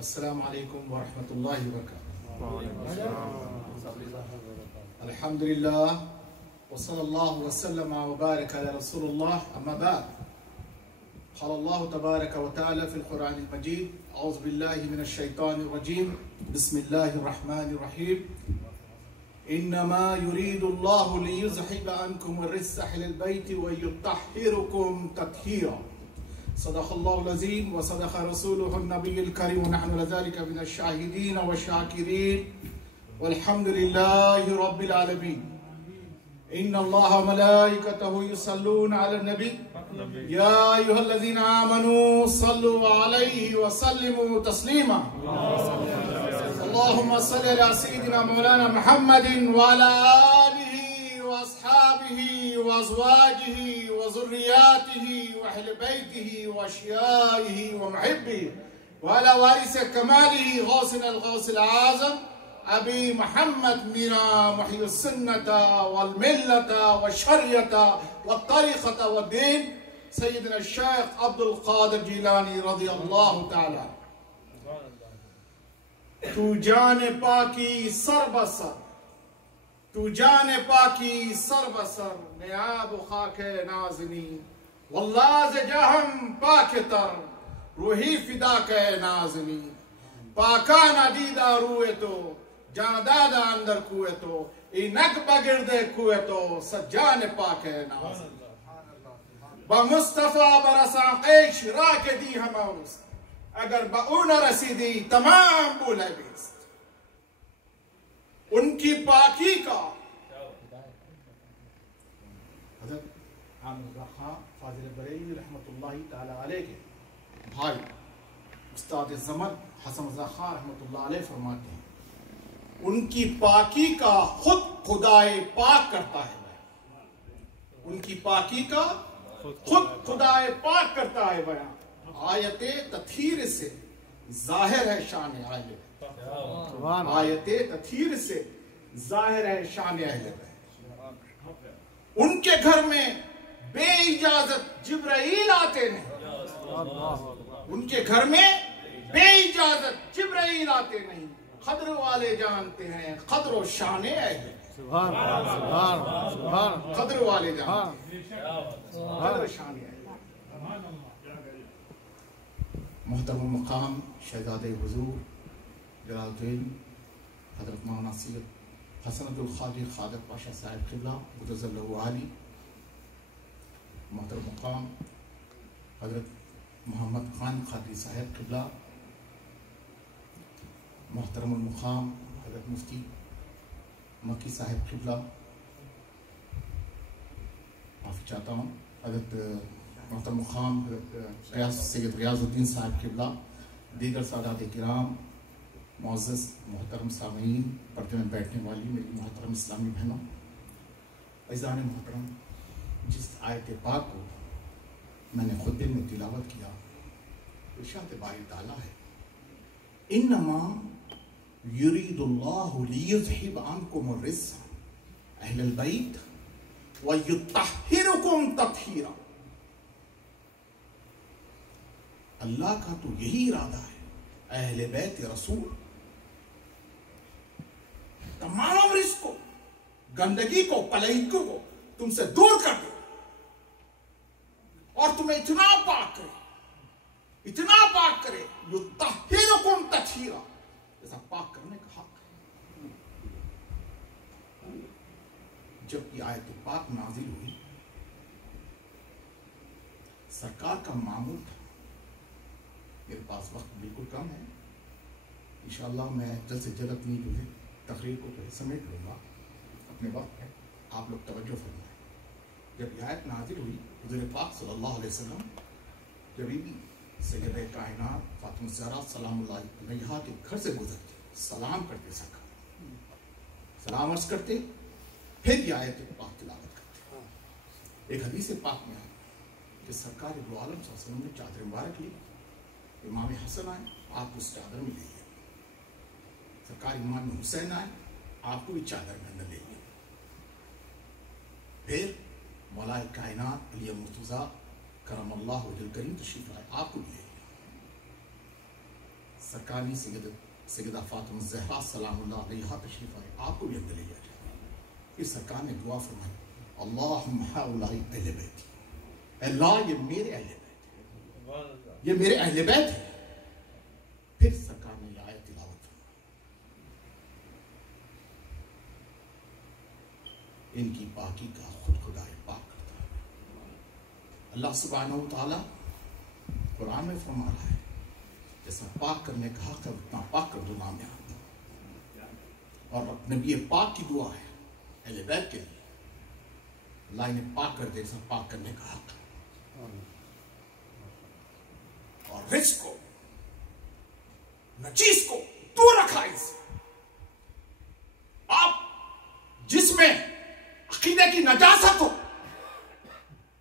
السلام علیکم ورحمۃ اللہ وبرکاتہ۔ الحمد للہ وصلی اللہ وسلم وبارک علی رسول اللہ، اما بعد، قال اللہ تبارک وتعالی فی القرآن المجید، اعوذ باللہ من الشیطان الرجیم، بسم اللہ الرحمن الرحیم، انما يريد الله ليذهب عنكم الرجس اهل البيت ويطهركم تطهيرا۔ صدق الله العظيم وصدق رسوله النبي الكريم ونحن لذلك من الشاهدين والشاكرين والحمد لله رب العالمين۔ ان الله وملائكته يصلون على النبي يا ايها الذين امنوا صلوا عليه وسلموا تسليما۔ اللهم صل على سيدنا مولانا محمد وعلى آله وأصحابه وأزواجه وذرياته وأهل بيته وأشيائه ومحبه وعلى وارث كماله غوثنا الغوث الأعظم أبي محمد منا محيي السنة والملة والشريعة والطريقة والدين سيدنا الشيخ عبد القادر جيلاني رضي الله تعالى عنه۔ تو جان پاکی سر بسر، تو جان پاکی سر بسر، نیاب و خاک نازنی، واللہ ز جہم پاک تر، روحی فدا کے نازنی، پاکانا دیدہ روئے تو، جاندادا اندر کوئے تو، اینک بگردے کوئے تو، سجان پاک نازنی، با مصطفیٰ برسان قیش راک دی ہماؤست، اگر با اون رسیدی تمام بولے بیست۔ ان کی پاکی کا حضرت عامر رخا فاضل بریلوی رحمت اللہ تعالی علیہ کے بھائی استاد زمن حسن رخا رحمت اللہ علیہ فرماتے ہیں، ان کی پاکی کا خود خدائے پاک کرتا ہے۔ ان کی پاکی کا خود خدائے پاک کرتا ہے بیان۔ آیت تطہیر سے ظاہر ہے شان اہل بیت، آیت تطہیر سے ظاہر ہے شان اہل بیت۔ ان کے گھر میں بے اجازت جبرائیل آتے نہیں، ان کے گھر میں بے اجازت جبرائیل آتے نہیں۔ قدر والے جانتے ہیں قدر و شان اہل بیت، قدر والے جانتے ہیں قدر و شان اہل بیت۔ محترم مقام شہزادہ حضور جلال الدین حضرت مولانا سید حسن عبد القادر خادر پاشا صاحب قبلہ قدس اللہ عالی، محترم مقام حضرت محمد خان قادری صاحب قبلہ، محترم المقام حضرت مفتی مکی صاحب قبلہ، معافی چاہتا ہوں، حضرت محترم مقام حضرت سید ریاض الدین صاحب قبلہ، دیگر سادات کرام، معزز محترم سامعین، پردے میں بیٹھنے والی میری محترم اسلامی بہنوں، عزیزان محترم، جس آیت پاک کو میں نے خطبے میں تلاوت کیا، ارشاد باری تعالیٰ ہے، انما یرید اللہ لیذہب عنکم الرجس اہل البیت ویطہرکم تطہیرا۔ اللہ کا تو یہی ارادہ ہے اہل بیت رسول تمام رزق کو، گندگی کو، پلیدگی کو تم سے دور کر دے اور تمہیں اتنا پاک کرے یطہرکم تطہیرا، ایسا پاک کرنے کا حق ہے۔ جب یہ آیت پاک نازل ہوئی، سرکار کا معمول تھا، میرے پاس وقت بالکل کم ہے، انشاءاللہ میں جلد سے جلد اپنی جو ہے تقریر کو سمیٹ لوں گا اپنے وقت ہے، آپ لوگ توجہ فرمائیں۔ جب یہ آیت نازل ہوئی، حضور پاک صلی اللہ علیہ وسلم جب بھی سیدہ کائنات فاطمہ الزہرا سلام اللہ علیہا کے گھر سے گزرتے، سلام کرتے، سرکار سلام عرض کرتے، پھر یہ آیت پاک تلاوت کرتے۔ ایک حدیث پاک میں آیا کہ سرکار ابو عالم صلی اللہ علیہ وسلم نے چادر مبارک لی، امام حسن آئے، آپ کو اس چادر میں لے لیا، سرکار امام حسین آئے، آپ کو بھی چادر میں اندر لے لیا، پھر مولا کائنات علی مرتضیٰ کرم اللہ وجہ الکریم تشریف لائے، آپ کو بھی لے لیا۔ سرکاری سیدہ فاطمہ الزہرا سلام اللہ علیہا تشریف آئے، آپ کو بھی اندر لے جا جائے. پھر سرکار نے دعا فرمائی اللہم ہؤلاء اہل بیتی، اللہ یہ میرے اہل بیت ہے، یہ میرے اہل بیت ہے. پھر سرکار نے یہ آیت تلاوت فرمائی ان کی پاکی کا خود خدائے پاک کرتا ہے. اللہ سبحانہ وتعالی قرآن میں فرما رہا ہے جیسا پاک کرنے کا حق ہے اتنا پاک کر دو نام یہاں. اور نبی پاک کی دعا ہے اہل بیت کے لیے، اللہ انہیں پاک کر دے جیسا پاک کرنے کا حق ہے. اور رزق کو، نجیس کو دور رکھا ہے. اس آپ جس میں عقیدے کی نجاست ہو،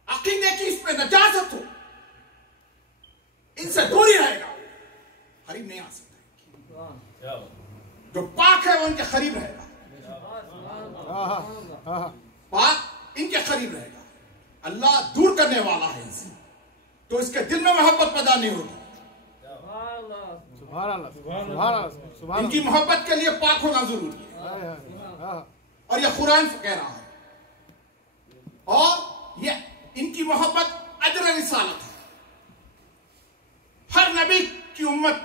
عقیدے کی اس میں نجاست ہو، ان سے دور ہی رہے گا، قریب نہیں آ سکتا. جو پاک ہے وہ ان کے قریب رہے گا، پاک ان کے قریب رہے گا. اللہ دور کرنے والا ہے ان سے، تو اس کے دل میں محبت پیدا نہیں ہوگی. ان کی محبت کے لیے پاک ہونا ضروری ہے. اور یہ قرآن کہہ رہا ہے. اور یہ ان کی محبت اجر رسالت ہے. ہر نبی کی امت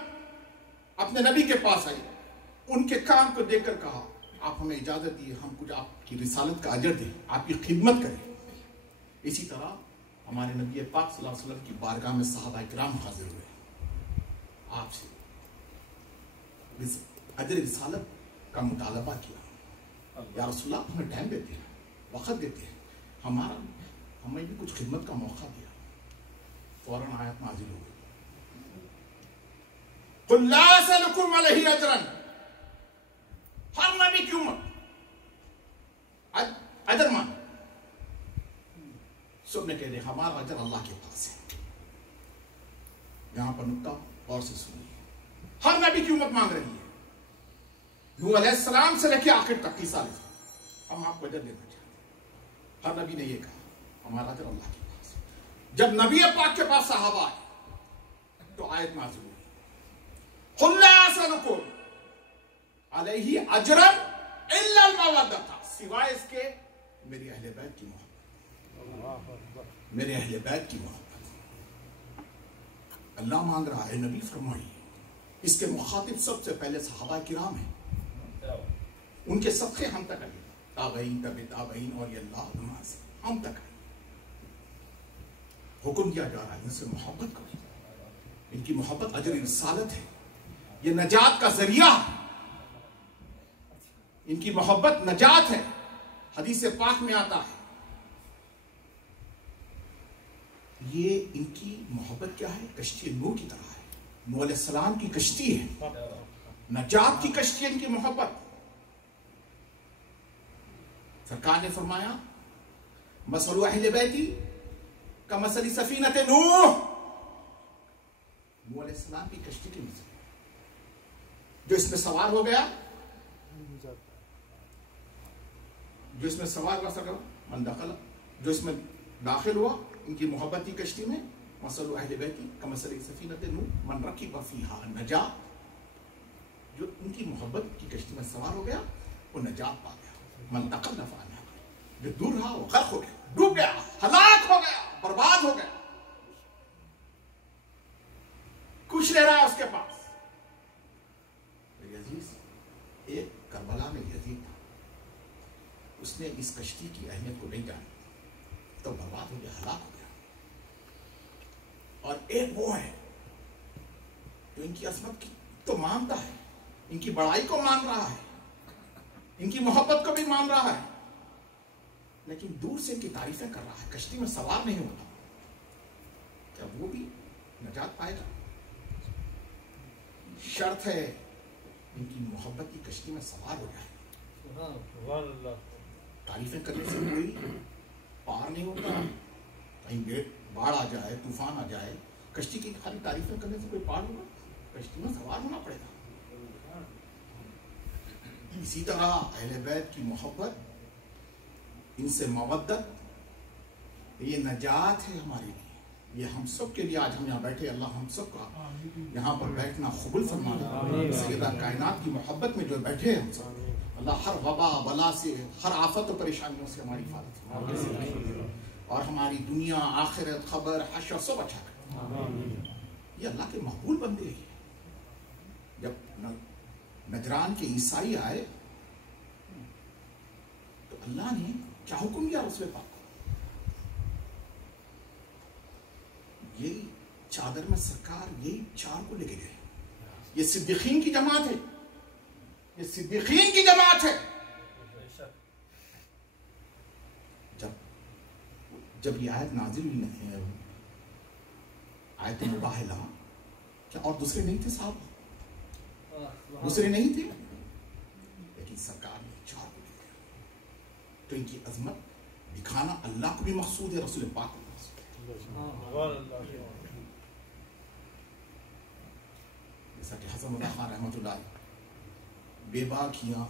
اپنے نبی کے پاس آئی، ان کے کام کو دیکھ کر کہا آپ ہمیں اجازت دیے ہم کچھ آپ کی رسالت کا اجر دیں، آپ کی خدمت کریں. اسی طرح ہمارے نبی پاک صلی اللہ علیہ وسلم کی بارگاہ میں صحابہ کرام حاضر ہوئے، آپ سے اجر رسالت کا مطالبہ کیا. یا رسول اللہ ہمیں ٹائم دیتے ہیں، وقت دیتے ہیں، ہمیں بھی کچھ خدمت کا موقع دیا. فوراً آیت نازل ہو گئی قُلْ لَا أَسْأَلُكُمْ عَلَيْهِ أَجْرًا. ہر نبی کی امت اجر مانگ، سب نے کہہ دیا ہمارا اجر اللہ کے پاس ہے. یہاں پر نکتہ اور سے سنیے. ہر نبی کی امت مانگ رہی ہے، نوح علیہ السلام سے لے کے آخر تک عیسیٰ علیہ السلام، ہم آپ کو اجر دینا چاہتے ہیں. ہر نبی نے یہ کہا ہمارا اجر اللہ کے پاس ہے. جب نبی پاک کے پاس صحابہ آئے تو آیت نازل ہوئی قُلْ لَا أَسْأَلُكُمْ عَلَيْهِ أَجْرًا إِلَّا الْمَوَدَّةَ، سوائے اس کے میری اہل بیت کی محبت، میرے اہل بیت کی محبت. اللہ مانگ رہا ہے، نبی فرمائی. اس کے مخاطب سب سے پہلے صحابہ کرام ہیں، ان کے صدقے ہم تک آئے، تابعین تبع تابعین اور یہ اللہ علماء سے ہم تک آئے. حکم دیا جا رہا ہے ان سے محبت کرو. ان کی محبت اجر رسالت ہے، یہ نجات کا ذریعہ ہے. ان کی محبت نجات ہے. حدیث پاک میں آتا ہے یہ ان کی محبت کیا ہے؟ کشتی نوح کی طرح ہے. نوح علیہ السلام کی کشتی ہے، نجات کی کشتی ہے ان کی محبت. سرکار نے فرمایا مثل اہل بیتی کمثل سفینۃ نوح. نوح علیہ السلام کی کشتی کی مثال، جو اس میں سوار ہو گیا، جو اس میں سوار ہوا سکا من دخل، جو اس میں داخل ہوا ان کی محبت کی کشتی میں، مثل اہل بیتی کمثل سفینۃ نوح من رکب فیہا نجا. جو ان کی محبت کی کشتی میں سوار ہو گیا وہ نجات پا گیا. من تخلف عنہا، جو دور رہا وہ غرق ہو گیا، ڈوب گیا، ہلاک ہو گیا، برباد ہو گیا. کچھ نہیں رہا اس کے پاس. یزید، ایک کربلا میں یزید تھا، اس نے اس کشتی کی اہمیت کو نہیں جانا تو برباد ہو گیا، ہلاک ہو گیا. اور ایک وہ ہے جو ان کی عظمت کی تو مانتا ہے، ان کی بڑائی کو مان رہا ہے، ان کی محبت کو بھی مان رہا ہے، لیکن دور سے ان کی تعریفیں کر رہا ہے، کشتی میں سوار نہیں ہوتا. کیا وہ بھی نجات پائے گا؟ شرط ہے ان کی محبت کی کشتی میں سوار ہو جائے. تعریفیں کرنے سے کوئی پار نہیں ہوتا. کہیں باڑھ آ جائے، طوفان آ جائے، کشتی کی خالی تعریفیں کرنے سے کوئی پار ہوگا؟ کشتی میں سوار ہونا پڑے گا. اسی طرح اہل بیت کی محبت، ان سے مودت، یہ نجات ہے ہمارے لیے. یہ ہم سب کے لیے آج ہم یہاں بیٹھے، اللہ ہم سب کا یہاں پر بیٹھنا قبول فرما لے. سیدہ کائنات کی محبت میں جو بیٹھے ہیں ہم سب، اللہ ہر وبا بلا سے، ہر آفت و پریشانیوں سے ہماری حفاظت فرما، اور ہماری دنیا آخرت خبر حشر سب اچھا کرے. یہ اللہ کے مقبول بندے ہیں. جب نجران کے عیسائی آئے تو اللہ نے کیا حکم دیا رسول پاک کو؟ یہی چادر میں سرکار یہی چار کو لے کے گئے. یہ صدیقین کی جماعت ہے، یہ صدیقین کی جماعت ہے. جب یہ آیت نازل ہوئی، آیت مباہلہ، کیا اور دوسرے نہیں تھے صاحب؟ دوسرے نہیں تھے، لیکن سرکار نے چار کو لے گیا. تو ان کی عظمت دکھانا اللہ کو بھی مقصود ہے، رسول پاک کو مقصود ہے. جیسا کہ حسن اللہ خان رحمۃ اللہ بے باکیاں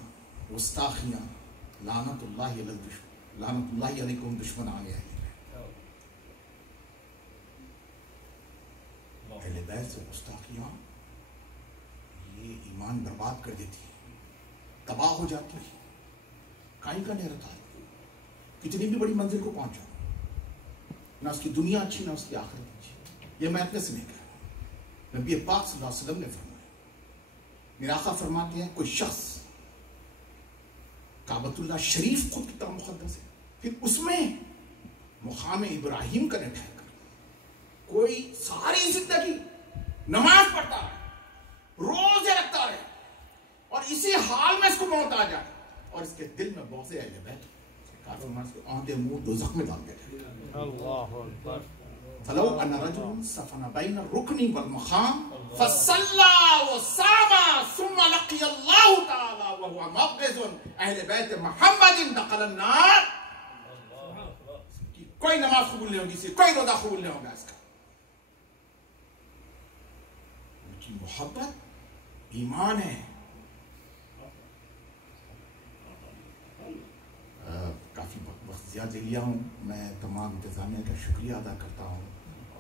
گستاخیاں لعنت اللہ علیکم دشمن آگے آئے. اہل بیت سے گستاخیاں یہ ایمان برباد کر دیتی ہے، تباہ ہو جاتی ہے، کائیں کا نہیں رہتا ہے. کتنی بھی بڑی منزل کو پہنچا، نہ اس کی دنیا اچھی نہ اس کی آخرت اچھی. یہ میں اپنے سے نہیں کہہ رہا، نبی پاک صلی اللہ علیہ وسلم نے فرمایا. میرا آقا فرماتے ہیں کوئی شخص کعبۃ اللہ شریف خود کتنا مقدس ہے، پھر اس میں مقام ابراہیم کا نہ ٹھہر کر کوئی ساری زندگی نماز پڑھتا رہے، روزے رکھتا رہے، اور اسی حال میں اس کو موت آ جائے اور اس کے دل میں بغض اہل بیت، آندھے منہ دوزخ میں ڈال دیتے. فلو ان رجل سفن بین الرکن والمقام فصلى وصام ثم لقي الله تعالى وهو مبغض اہل بیت محمد دخل النار. کوئی نماز قبول نہیں ہوگی، کوئی روزہ قبول نہیں ہوگا. اس کا ان کی محبت ایمان ہے. کافی وقت زیادہ لیا ہوں. میں تمام انتظامیہ کا شکریہ ادا کرتا ہوں،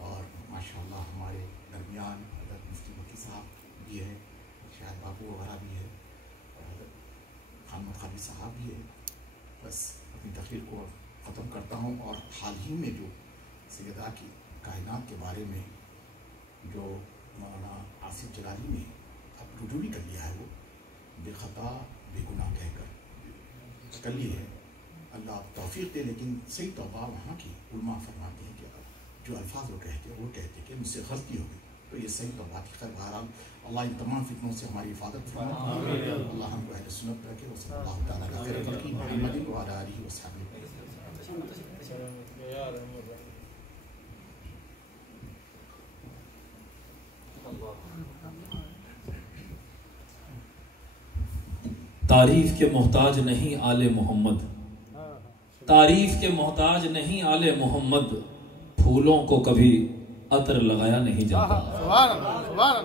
اور ماشاءاللہ ہمارے درمیان حضرت مفتی بکی صاحب بھی ہے، شاہد بابو وغیرہ بھی ہے، اور خان مدخلی صاحب بھی ہے. بس اپنی تقریر کو ختم کرتا ہوں. اور حال ہی میں جو سیدہ کی کائنات کے بارے میں جو مولانا آصف جلالی نے اب رجوع بھی کر لیا ہے، وہ بے خطا بے گناہ کہہ کر لی ہے. اللہ توفیق دے. لیکن صحیح توبہ وہاں کی علماء فرماتے ہیں کہ جو الفاظ وہ کہتے کہ مجھ سے غلطی ہو گئی، تو یہ صحیح توبہ کی. خیر بہرحال اللہ ان تمام فتنوں سے ہماری حفاظت فرمائے. اللہ ہم کو اہل سنت رکھے. وصلی اللہ تعالیٰ علی خیر خلقہ محمد وعلی آلہ وصحبہ. تعریف کے محتاج نہیں آل محمد، تعریف کے محتاج نہیں آل محمد. پھولوں کو کبھی عطر لگایا نہیں جاتا،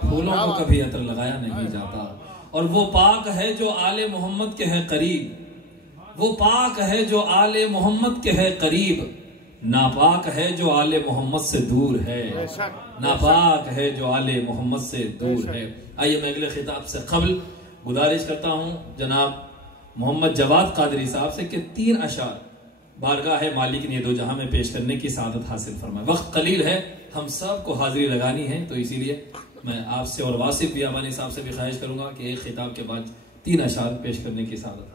پھولوں کو کبھی عطر لگایا نہیں جاتا. اور وہ پاک ہے جو آل محمد کے ہے قریب، وہ پاک ہے جو آل محمد کے ہے قریب. ناپاک ہے جو آل محمد سے دور ہے، ناپاک ہے جو آل محمد سے دور ہے. آئیے میں اگلے خطاب سے قبل گزارش کرتا ہوں جناب محمد جواد قادری صاحب سے کہ 3 اشعار بارگاہ مالک نے دو جہاں میں پیش کرنے کی سعادت حاصل فرمائے. وقت قلیل ہے، ہم سب کو حاضری لگانی ہے، تو اسی لیے میں آپ سے اور واصف بیابانی صاحب سے بھی خواہش کروں گا کہ ایک خطاب کے بعد 3 اشعار پیش کرنے کی سعادت حاصل.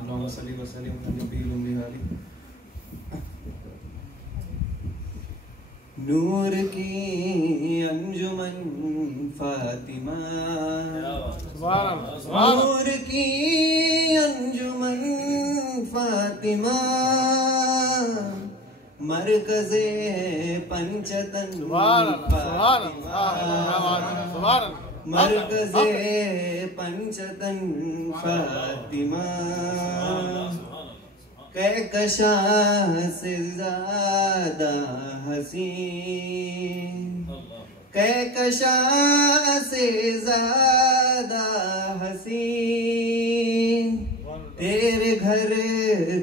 اللهم صل وسلم على النبي الأمي. نور کی انجمن فاطمہ، نور کی انجمن فاطمہ، مرکز پنچتن فاطمہ، مرکز پنچتن فاطمہ، کہکشاں سے زیادہ حسین، کہکشاں سے زیادہ حسین، تیرے گھر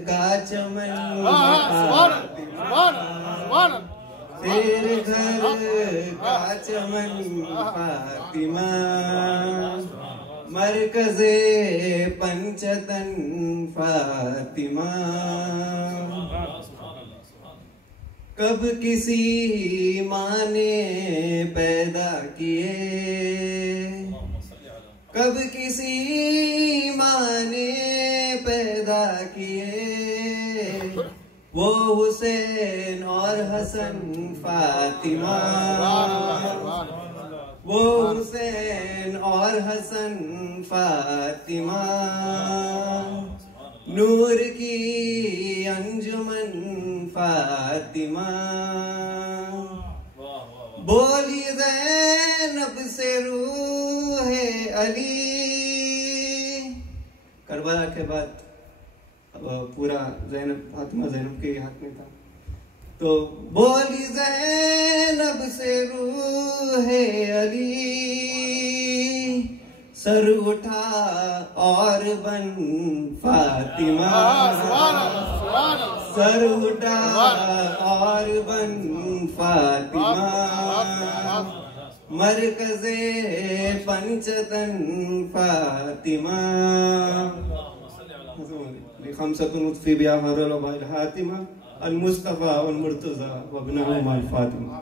کا چمن فاطمہ، تیرے گھر کا چمن فاطمہ، مرکز پنچتن فاطمہ، کب کسی ماں نے پیدا کیے، کب کسی ماں نے پیدا کیے، وہ حسین اور حسن فاطمہ، وہ حسین اور حسن فاطمہ، نور کی انجمن فاطمہ، بولی زینب سے روح علی، کربلا کے بعد پورا زینب فاطمہ زینب کے ہاتھ میں تھا، تو بولی زینب سے روح علی، سر اٹھا اور بن فاطمہ، سر اٹھا اور بن فاطمہ، مرکز پنچتن فاطمہ، خمسة نطفی بیا حرل و الحاتمہ، المصطفى والمرتضى وابنهما الفاطمہ۔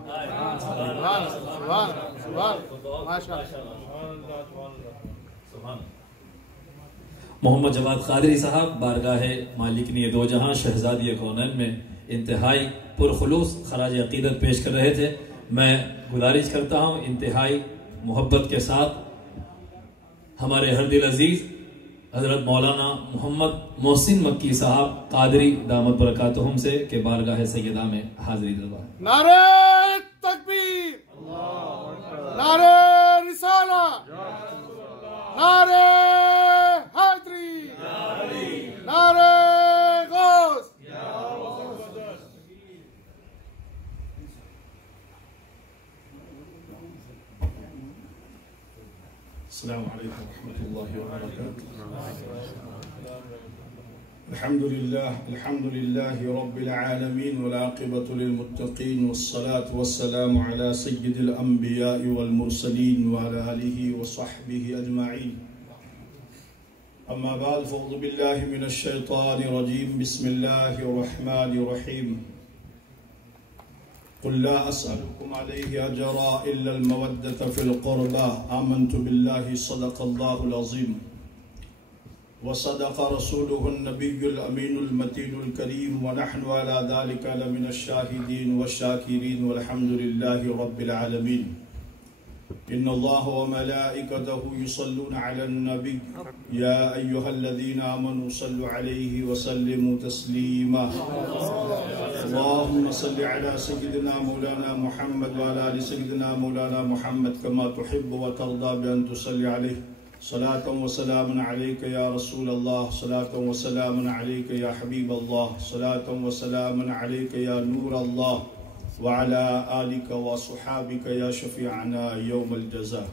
محمد جواد قادری صاحب بارگاہ مالک نے دو جہاں شہزادی کونین میں انتہائی پرخلوص خراج عقیدت پیش کر رہے تھے۔ میں گزارش کرتا ہوں انتہائی محبت کے ساتھ ہمارے ہر دل عزیز حضرت مولانا محمد محسن مکی صاحب قادری دامت برکاتہم سے کہ بارگاہ سیدہ میں حاضری دلوائیں۔ نعرہ تکبیر، نعرہ رسالہ، نعرہ حیدری، نعرہ غوث۔ السلام عليكم ورحمة الله وبركاته. الحمد لله رب العالمين والعاقبة للمتقين والصلاة والسلام على سيد الأنبياء والمرسلين وعلى آله وصحبه أجمعين. أما بعد فأعوذ بالله من الشيطان الرجيم. بسم الله الرحمن الرحيم. قل لا أسألكم عليه أجرا إلا المودة في القربى. آمنت بالله صدق الله العظيم وصدق رسوله النبي الأمين المتين الكريم ونحن على ذلك لمن الشاهدين والشاكرين والحمد لله رب العالمين. إن الله وملائكته يصلون على النبي يا أيها الذين آمنوا صلوا عليه وسلموا تسليما. اللهم صل على سيدنا مولانا محمد وعلى آل سيدنا مولانا محمد كما تحب وترضى بأن تصلي عليه. صلاة وسلام عليك يا رسول الله، صلاة وسلام عليك يا حبيب الله، صلاة وسلام عليك يا نور الله، وعلى آلك وصحابك يا شفيعنا يوم الجزاء.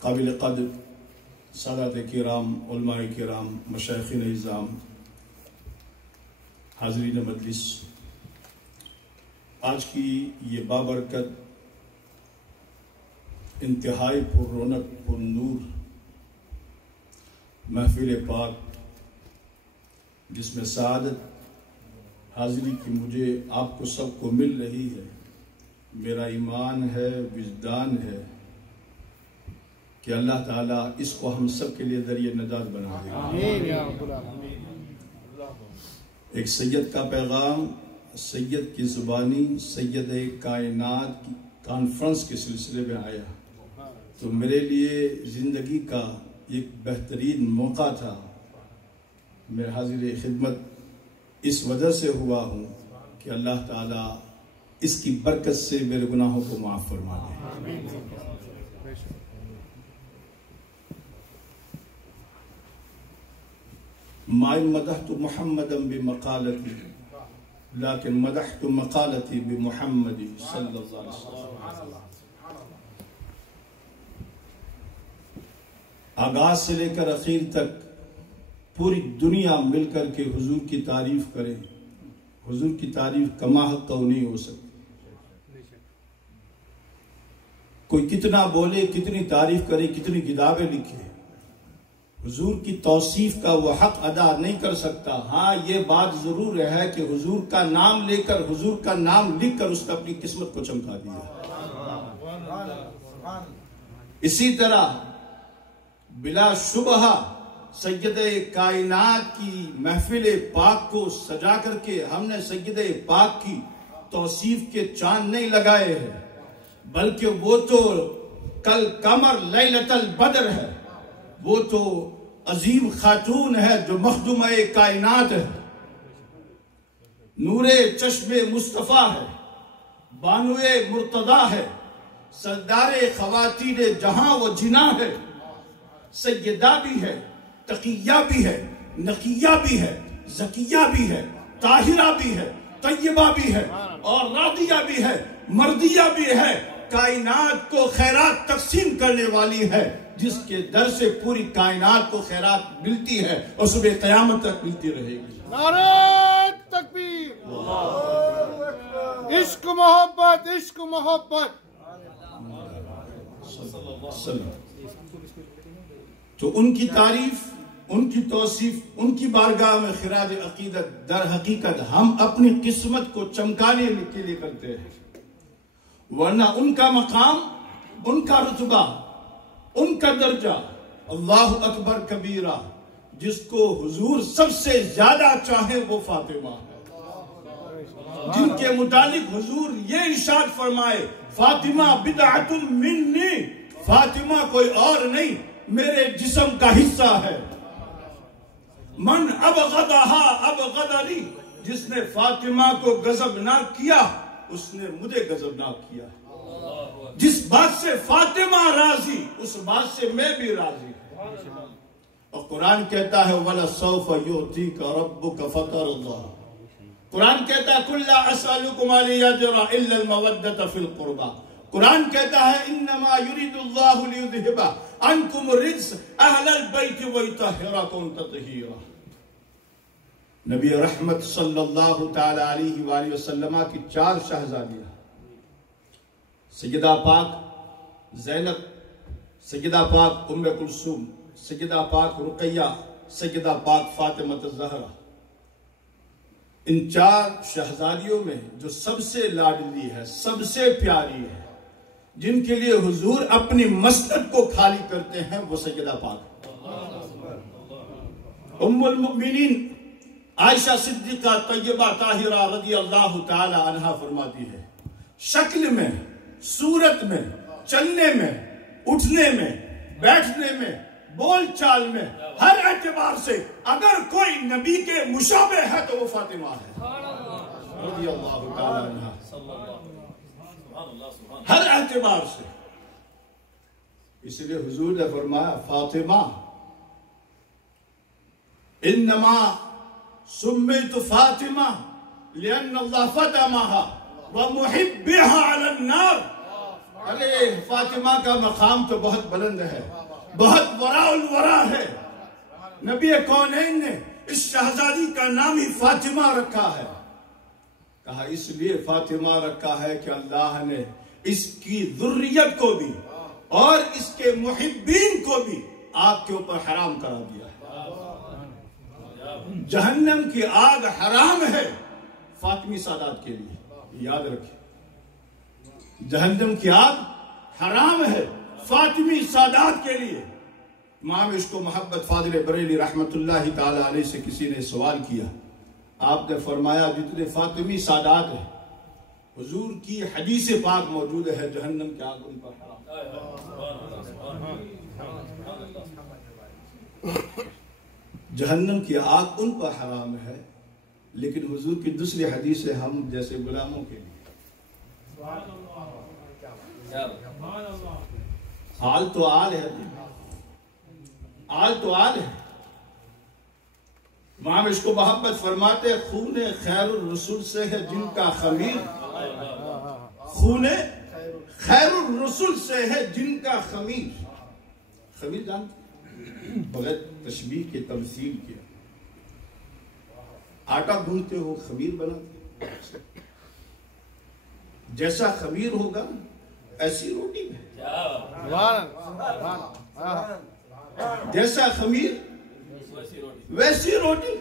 قابل قدر سادات کرام، علماء کرام، مشایخین اعظام، حاضرین مجلس، آج کی یہ بابرکت انتہائی پر رونق پر نور محفل پاک، جس میں سعادت حاضری کی مجھے آپ کو سب کو مل رہی ہے، میرا ایمان ہے، وجدان ہے کہ اللہ تعالیٰ اس کو ہم سب کے لیے ذریعہ نجات بنا دے گا۔ ایک سید کا پیغام سید کی زبانی سید کائنات کی کانفرنس کے سلسلے میں آیا تو میرے لیے زندگی کا ایک بہترین موقع تھا. میں حاضر خدمت اس وجہ سے ہوا ہوں کہ اللہ تعالیٰ اس کی برکت سے میرے گناہوں کو معاف فرما دے. ما مدحت محمدا بمقالتی لیکن مدحت مقالتی بمحمد صلی اللہ علیہ وسلم. آغاز سے لے کر اخیر تک پوری دنیا مل کر کے حضور کی تعریف کرے. حضور کی تعریف کما حق نہیں ہو سکتی. کوئی کتنا بولے، کتنی تعریف کرے، کتنی کتابیں لکھے، حضور کی توصیف کا وہ حق ادا نہیں کر سکتا. ہاں یہ بات ضرور ہے کہ حضور کا نام لے کر، حضور کا نام لکھ کر اس نے اپنی قسمت کو چمکا دیا. اسی طرح بلا شبہ سید کائنات کی محفل پاک کو سجا کر کے ہم نے سید پاک کی توصیف کے چاند نہیں لگائے ہیں، بلکہ وہ تو کل قمر لیلۃ البدر ہے، وہ تو عظیم خاتون ہے جو مخدومہ کائنات ہے، نور چشم مصطفیٰ ہے، بانو مرتضیٰ ہے، سردار خواتین جہاں و جناں ہے، سیدہ بھی ہے، تقیہ بھی ہے، نقیہ بھی ہے، زکیہ بھی ہے، طاہرہ بھی ہے، طیبہ بھی ہے، اور راضیہ بھی ہے، مردیہ بھی ہے. کائنات کو خیرات تقسیم کرنے والی ہے، جس کے در سے پوری کائنات کو خیرات ملتی ہے اور صبح قیامت تک ملتی رہے گی. نعرہ تکبیر، عشق محبت، عشق محبت. تو ان کی تعریف، ان کی توصیف، ان کی بارگاہ میں خراج عقیدت در حقیقت ہم اپنی قسمت کو چمکانے کے لیے کرتے ہیں. ورنہ ان کا مقام، ان کا رتبہ، ان کا درجہ اللہ اکبر کبیرہ، جس کو حضور سب سے زیادہ چاہے وہ فاطمہ ہے، جن کے متعلق حضور یہ ارشاد فرمائے فاطمہ بدعۃ منی، فاطمہ کوئی اور نہیں میرے جسم کا حصہ ہے. من ابغضها ابغضنی، جس نے فاطمہ کو غضبناک کیا اس نے مجھے غضبناک کیا. جس بات سے فاطمہ راضی اس بات سے میں بھی راضی. اور قرآن کہتا ہے وَلَسَوْفَ يُؤْتِيكَ رَبُّكَ فَتَرْضَىٰ. قرآن کہتا ہے قُلْ لَا أَسْأَلُكُمْ عَلَيْهِ أَجْرًا إِلَّا الْمَوَدَّةَ فِي الْقُرْبَىٰ. قرآن کہتا ہے انما یرید اللہ لیذہب عنکم الرجس اہل البیت ویطہرکم تطہیرا. نبی رحمت صلی اللہ تعالی علیہ وآلہ وسلم کی 4 شہزادیاں، سیدہ پاک زینب، سیدہ پاک ام کلثوم، سیدہ پاک رقیہ، سیدہ پاک فاطمہ الزہرا. ان 4 شہزادیوں میں جو سب سے لاڈلی ہے، سب سے پیاری ہے، جن کے لیے حضور اپنی مسند کو خالی کرتے ہیں، وہ سیدہ پاک ام المؤمنین عائشہ صدیقہ طیبہ طاہرہ رضی اللہ تعالی عنہا فرماتی ہے شکل میں، صورت میں، چلنے میں، اٹھنے میں، بیٹھنے میں، بول چال میں، ہر اعتبار سے اگر کوئی نبی کے مشابہ ہے تو وہ فاطمہ ہے رضی اللہ تعالی عنہا. ہر اعتبار سے. اس لیے حضور نے فرمایا فاطمہ انما سمیت فاطمہ لأن اللہ فاطمها ومحبها على النار. ارے فاطمہ کا مقام تو بہت بلند ہے، بہت وراء الورا ہے. نبی کونین نے اس شہزادی کا نام ہی فاطمہ رکھا ہے. کہا اس لیے فاطمہ رکھا ہے کہ اللہ نے اس کی ذریت کو بھی اور اس کے محبین کو بھی آگ کے اوپر حرام کرا دیا ہے. جہنم کی آگ حرام ہے فاطمی سادات کے لیے، یاد رکھیں. جہنم کی آگ حرام ہے فاطمی سادات کے لیے. امام عشق و محبت فاضل بریلی رحمت اللہ تعالی علیہ سے کسی نے سوال کیا آپ نے فرمایا جتنے فاطمی سادات ہیں حضور کی حدیث پاک موجود ہے جہنم کی آگ ان پر حرام، جہنم کی آگ ان پر حرام ہے، لیکن حضور کی دوسری حدیث ہے ہم جیسے غلاموں کے لیے حال تو آل ہے، آل تو آل ہے۔ امام عشق و محبت فرماتے خون خیر الرسول سے ہے جن کا خمیر، خون خیر الرسول سے ہے جن کا خمیر، خمیر جانتے بغیر تشبیہ کے تمثیل کیا، آٹا گوندھتے ہو خمیر بناتے، جیسا خمیر ہوگا ایسی روٹی میں، جیسا خمیر ویسی روٹی۔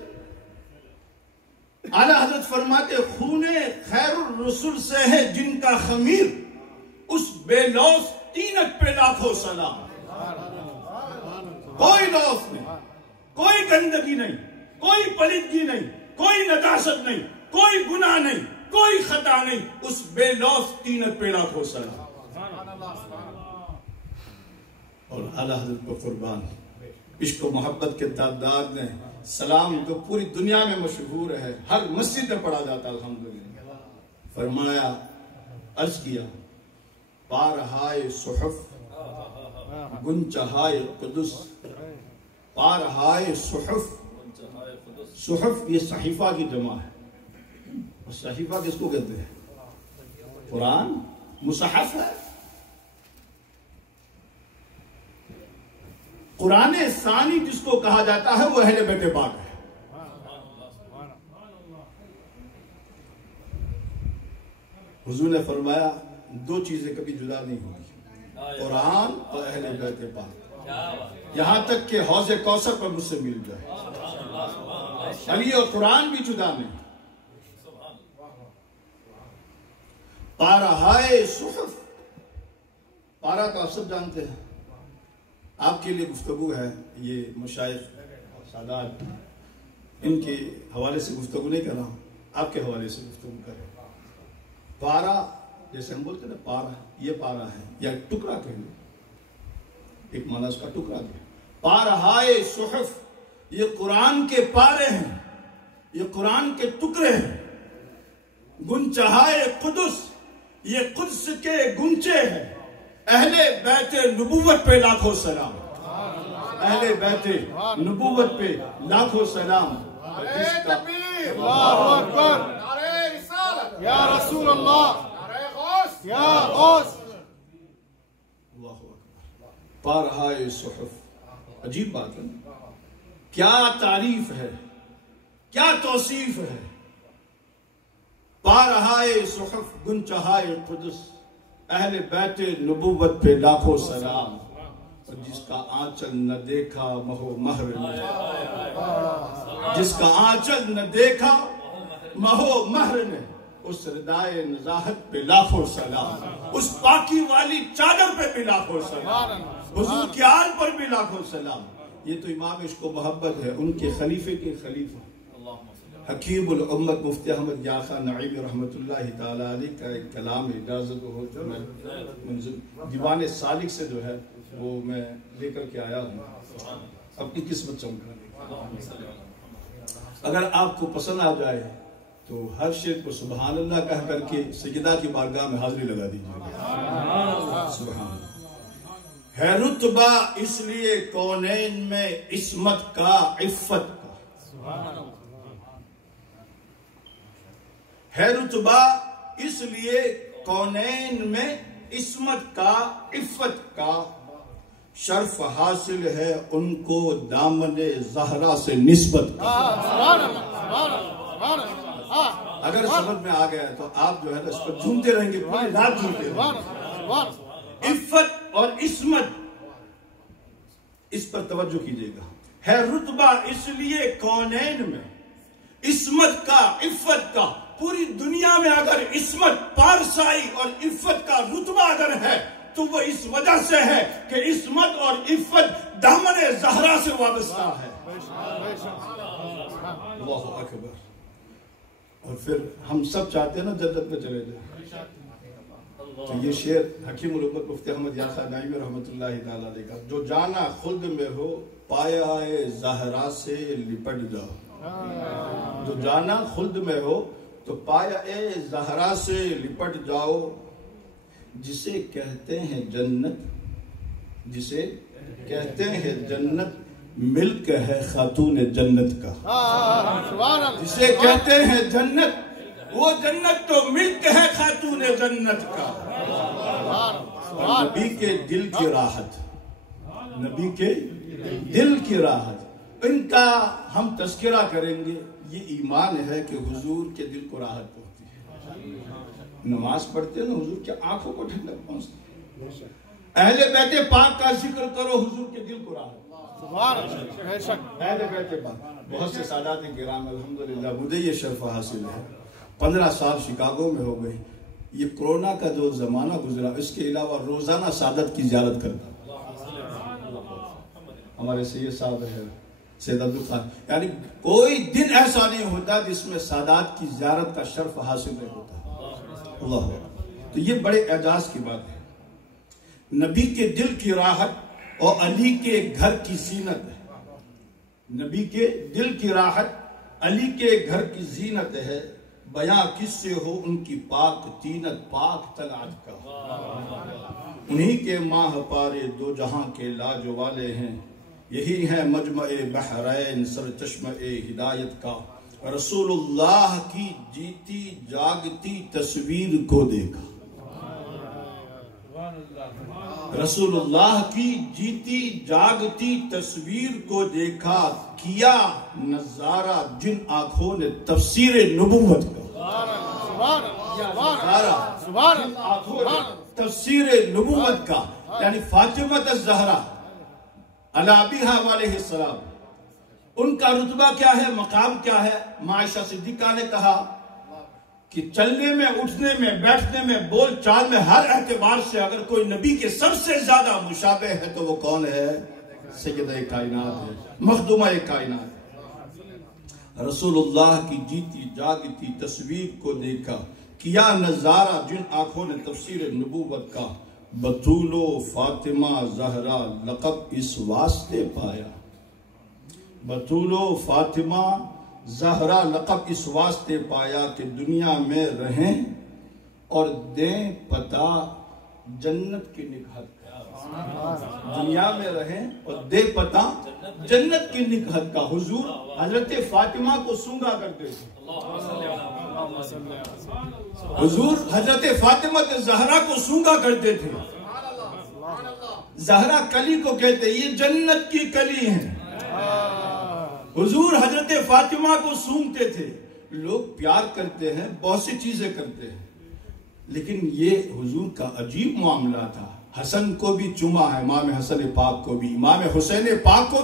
اعلیٰ حضرت فرماتے خون خیر الرسول سے ہے جن کا خمیر، اس بے لوث طینت پہ لاکھوں سلام، کوئی لوث نہیں، کوئی گندگی نہیں، کوئی پلیدگی نہیں، کوئی نجاست نہیں، کوئی گناہ نہیں، کوئی خطا نہیں، اس بے لوث طینت پہ لاکھوں سلام۔ اور اعلیٰ حضرت کو قربان عشق و محبت کے تعداد نے سلام جو پوری دنیا میں مشہور ہے، ہر مسجد میں پڑھا جاتا الحمدللہ، فرمایا عرض کیا پارہائے صحف گنچہائے قدس، پارہائے صحف، صحف یہ صحیفہ کی جمع ہے، اور صحیفہ کس کو کہتے ہیں؟ قرآن مصحف ہے، قرآن ثانی جس کو کہا جاتا ہے وہ اہل بیت پاک ہے۔ حضور نے فرمایا دو چیزیں کبھی جدا نہیں ہوگی، قرآن اور اہل بیت پاک، یہاں تک کہ حوض کوثر پر مجھ سے مل جائے، علی اور قرآن بھی جدا نہیں۔ پارہائے صحف، پارا تو آپ سب جانتے ہیں، آپ کے لیے گفتگو ہے، یہ مشائخ سادات ان کے حوالے سے گفتگو نہیں کر رہا ہوں، آپ کے حوالے سے گفتگو کر رہا ہوں۔ پارا جیسے ہم بولتے ہیں نا پارا، یہ پارا ہے یا ٹکڑا کہہ لیں، ایک معنی اس کا ٹکڑا ہے۔ پارہائے صحف، یہ قرآن کے پارے ہیں، یہ قرآن کے ٹکڑے ہیں۔ گنچہائے قدس، یہ قدس کے گنچے ہیں۔ اہل بیت نبوت پہ لاکھوں سلام، اہل بیت نبوت پہ لاکھوں سلام۔ نعرہ تکبیر، اللہ اکبر، نعرہ رسالت، یا رسول اللہ، نعرہ غوث، یا غوث۔ اللہ اکبر، پارہائے صحف، عجیب بات ہے، کیا تعریف ہے، کیا توصیف ہے۔ پارہائے صحف گنچہائے قدس، اہل بیت نبوت پہ لاکھوں سلام، اور جس کا آنچل نہ دیکھا مہو مہر نے، جس کا آنچل نہ دیکھا مہو مہر نے، اس ردائے نزاہت پہ لاکھوں سلام، اس پاکی والی چادر پہ بھی لاکھوں سلام، حضور کی آل پر بھی لاکھوں سلام۔ یہ تو امام عشق و محبت ہے، ان کے خلیفے کے خلیفہ حکیم الامت مفتی احمد یا خان نعیمی رحمت اللہ تعالی علیہ کا ایک کلام اجازت ہو جو میں دیوان سالک سے جو ہے وہ میں لے کر کے آیا ہوں، اپنی قسمت چمکانے۔ اگر آپ کو پسند آ جائے تو ہر شعر کو سبحان اللہ کہہ کر کے سجدہ کی بارگاہ میں حاضری لگا دیجیے۔ سبحان اللہ۔ ہے رتبہ اس لیے کونین میں عصمت کا، عفت کا، ہے رتبہ اس لیے کونین میں عصمت کا، عفت کا، شرف حاصل ہے ان کو دامن زہرا سے نسبت کا۔ اگر سمجھ میں آ گیا تو آپ جو ہے اس پر جھومتے رہیں گے، پوری رات جھومتے رہیں گے۔ عفت اور عصمت، اس پر توجہ کیجئے گا۔ ہے رتبہ اس لیے کونین میں عصمت کا، عفت کا، پوری دنیا میں اگر عصمت، پارسائی اور عفت کا رتبہ اگر ہے تو وہ اس وجہ سے ہے کہ عصمت اور عفت دامن زہرا سے وابستہ ہے۔ اللہ اکبر۔ اور پھر ہم سب چاہتے ہیں نا جنت میں چلے جائیں. تو یہ شعر حکیم الامت مفتی احمد یاسر نعیمی رحمۃ اللہ تعالیٰ علیہ کا، جو جانا خلد میں ہو پایا زہرا سے لپٹ جاؤ. جو جانا خلد میں ہو تو پایا زہرا سے لپٹ جاؤ. جسے کہتے ہیں جنت، جسے کہتے ہیں جنت، ملک ہے خاتون جنت کا. جسے کہتے ہیں جنت، وہ جنت تو ملک ہے خاتون جنت کا. نبی کے دل کی راحت، نبی کے دل کی راحت، ان کا ہم تذکرہ کریں گے. یہ ایمان ہے کہ حضور کے دل کو راحت پہنچتی ہے. نماز پڑھتے ہیں نا، حضور کے آنکھوں کو ٹھنڈک پہنچتی ہے. اہل بیت پاک کا ذکر کرو، حضور کے دل کو راحت. اہل بیت پاک، بہت سے سادات کرام الحمدللہ مجھے یہ شرف حاصل ہے. 15 سال شکاگو میں ہو گئی. یہ کرونا کا جو زمانہ گزرا، اس کے علاوہ روزانہ سعادت کی زیارت کرتا. ہمارے سید صاحب ہے سید عبدالخان، یعنی کوئی دن ایسا نہیں ہوتا جس میں سادات کی زیارت کا شرف حاصل نہیں ہوتا. اللہ. تو یہ بڑے اعجاز کی بات ہے. نبی کے دل کی راحت اور علی کے گھر کی زینت ہے. نبی کے دل کی راحت علی کے گھر کی زینت ہے. بیاں کس سے ہو ان کی پاک تینت، پاک طلعت کا. انہی کے ماہ پارے دو جہاں کے لاج والے ہیں. یہی ہے مجمع بحرین سر چشمہ ہدایت کا. رسول اللہ کی جیتی جاگتی تصویر کو دیکھا. رسول اللہ کی جیتی جاگتی تصویر کو دیکھا. کیا نظارہ جن آنکھوں نے تفسیر نبوت کا. تفسیر نبوت کا، یعنی فاطمہ الزہرا علی ابیہا علیہ السلام، ان کا رتبہ کیا ہے، مقام کیا ہے. عائشہ صدیقہ نے کہا کہ چلنے میں، اٹھنے میں، بیٹھنے میں، بول چال میں، ہر اعتبار سے اگر کوئی نبی کے سب سے زیادہ مشابہ ہے تو وہ کون ہے؟ سیدہ کائنات ہے، مخدومہ کائنات. رسول اللہ کی جیتی جاگتی تصویر کو دیکھا. کیا نظارہ جن آنکھوں نے تفسیر نبوت کا. بطول و فاطمہ زہرا لقب اس واسطے پایا. بطول و فاطمہ زہرا لقب اس واسطے پایا کہ دنیا میں رہیں اور دیں پتہ جنت کی نکہت کا. دنیا میں رہیں اور دے پتہ جنت کی نکہت کا. حضور حضرت فاطمہ کو سونگا کرتے تھے. حضور حضرت فاطمہ زہرا کو سونگا کرتے تھے. زہرا کلی کو کہتے، یہ جنت کی کلی ہیں. حضور حضرت فاطمہ کو سونگتے تھے. لوگ پیار کرتے ہیں، بہت سی چیزیں کرتے ہیں، لیکن یہ حضور کا عجیب معاملہ تھا. حسن کو بھی چوما ہے، امام حسن پاک کو بھی، امام حسین پاک کو